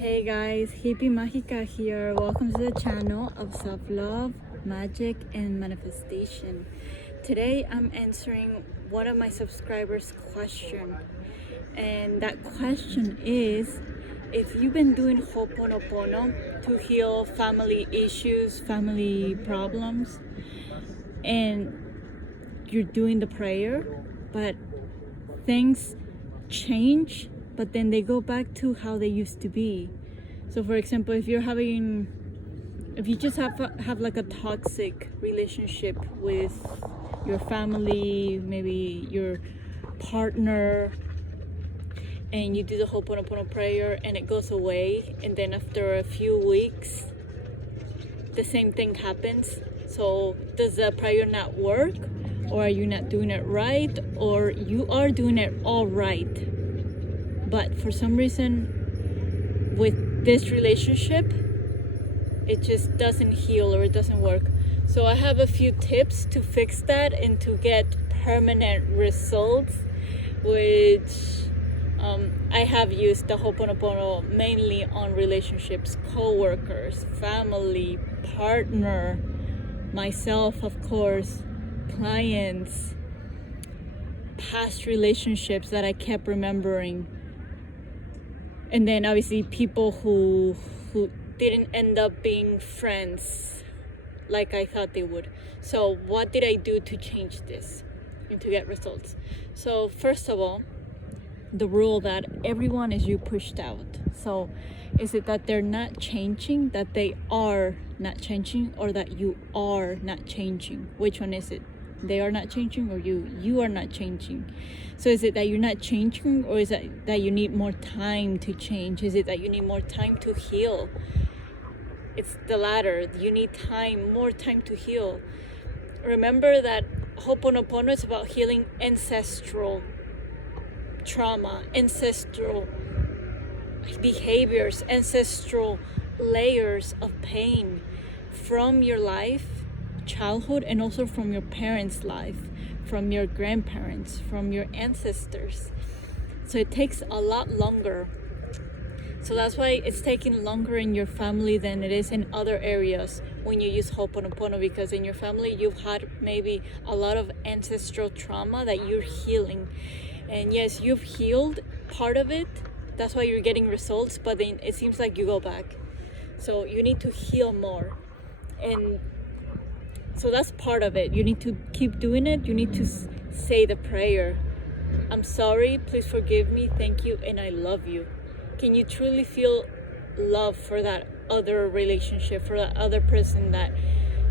Hey guys, Hippie Magica here. Welcome to the channel of self-love, magic, and manifestation. Today I'm answering one of my subscribers' question. And that question is, if you've been doing Ho'oponopono to heal family issues, family problems, and you're doing the prayer, but things change, but then they go back to how they used to be. So for example, if you just have like a toxic relationship with your family, maybe your partner, and you do the Ho'oponopono prayer and it goes away, and then after a few weeks the same thing happens. So does the prayer not work, or are you not doing it right, or you are doing it all right, but for some reason with this relationship it just doesn't heal or it doesn't work? So I have a few tips to fix that and to get permanent results, which I have used the Ho'oponopono mainly on relationships, co-workers, family, partner, myself, of course, clients, past relationships that I kept remembering, and then obviously people who didn't end up being friends like I thought they would. So what did I do to change this and to get results? So first of all, the rule that everyone is you pushed out. So is it that they're not changing, that they are not changing, or that you are not changing? Which one is it? They are not changing, or you are not changing? So is it that you're not changing, or is it that you need more time to change? Is it that you need more time to heal? It's the latter. You need time, more time to heal. Remember that Ho'oponopono is about healing ancestral trauma, ancestral behaviors, ancestral layers of pain from your life, childhood, and also from your parents' life, from your grandparents, from your ancestors. So it takes a lot longer. So that's why it's taking longer in your family than it is in other areas when you use Ho'oponopono, because in your family you've had maybe a lot of ancestral trauma that you're healing. And yes, you've healed part of it, that's why you're getting results, but then it seems like you go back. So you need to heal more. And so that's part of it. You need to keep doing it. You need to say the prayer. I'm sorry, please forgive me, thank you, and I love you. Can you truly feel love for that other relationship, for that other person that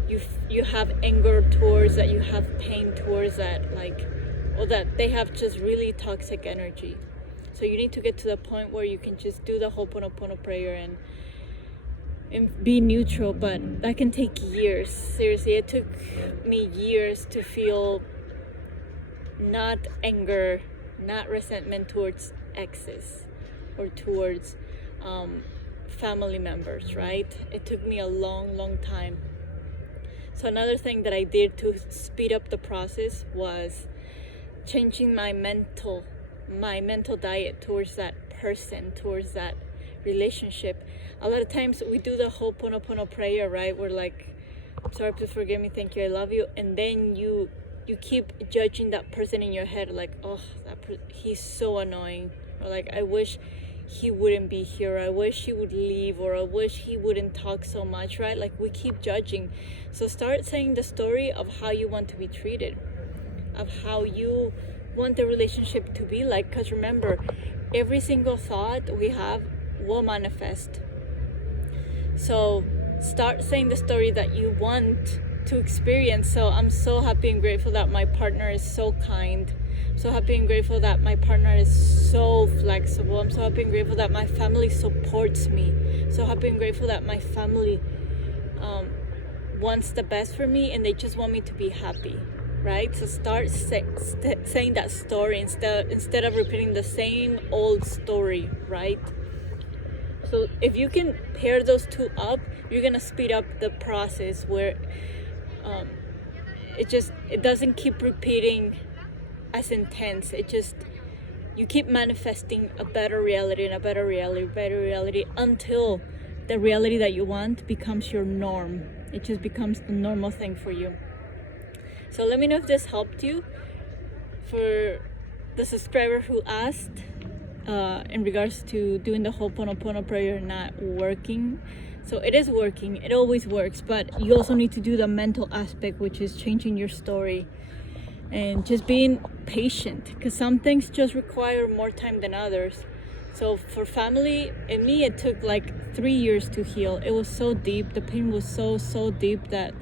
you have anger towards, that you have pain towards, that or that they have just really toxic energy? So you need to get to the point where you can just do the Ho'oponopono prayer and be neutral, but that can take years. Seriously, it took me years to feel not anger, not resentment towards exes or towards family members, right? It took me a long time. So another thing that I did to speed up the process was changing my mental diet towards that person, towards that relationship. A lot of times we do the Ho'oponopono prayer, right? We're like, sorry, please forgive me, thank you, I love you, and then you keep judging that person in your head, like, oh, he's so annoying, or like, I wish he wouldn't be here, I wish he would leave, or I wish he wouldn't talk so much, right? Like, we keep judging. So start saying the story of how you want to be treated, of how you want the relationship to be like, because remember, every single thought we have will manifest. So start saying the story that you want to experience. So I'm so happy and grateful that my partner is so kind. I'm so happy and grateful that my partner is so flexible. I'm so happy and grateful that my family supports me. So happy and grateful that my family wants the best for me, and they just want me to be happy, right? So start saying that story instead of repeating the same old story, right? So if you can pair those two up, you're gonna speed up the process where it doesn't keep repeating as intense. you keep manifesting a better reality and a better reality until the reality that you want becomes your norm. It just becomes the normal thing for you. So let me know if this helped you. For the subscriber who asked in regards to doing the Ho'oponopono prayer not working, so it is working. It always works, but you also need to do the mental aspect, which is changing your story and just being patient, because some things just require more time than others. So for family and me, it took like 3 years to heal. It was so deep. The pain was so deep that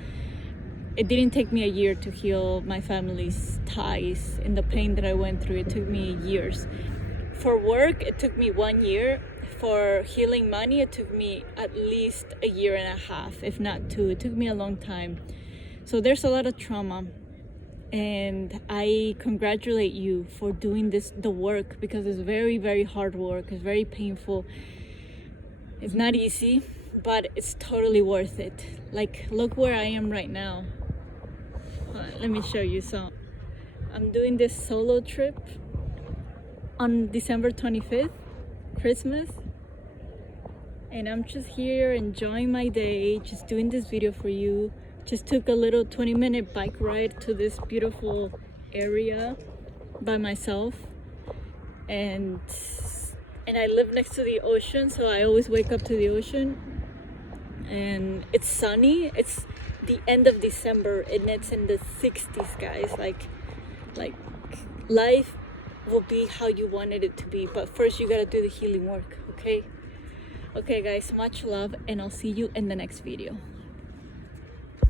it didn't take me a year to heal my family's ties and the pain that I went through. It took me years. For work, it took me 1 year. For healing money, it took me at least a year and a half, if not 2. It took me a long time. So there's a lot of trauma. And I congratulate you for doing the work, because it's very hard work. It's very painful. It's not easy, but it's totally worth it. Like, look where I am right now. Let me show you. So I'm doing this solo trip on December 25th, Christmas, and I'm just here enjoying my day, just doing this video for you. Just took a little 20-minute bike ride to this beautiful area by myself, and I live next to the ocean, so I always wake up to the ocean. And it's sunny. It's the end of December and it's in the 60s, guys. Like life will be how you wanted it to be, but first you gotta do the healing work. Okay, guys, much love, and I'll see you in the next video.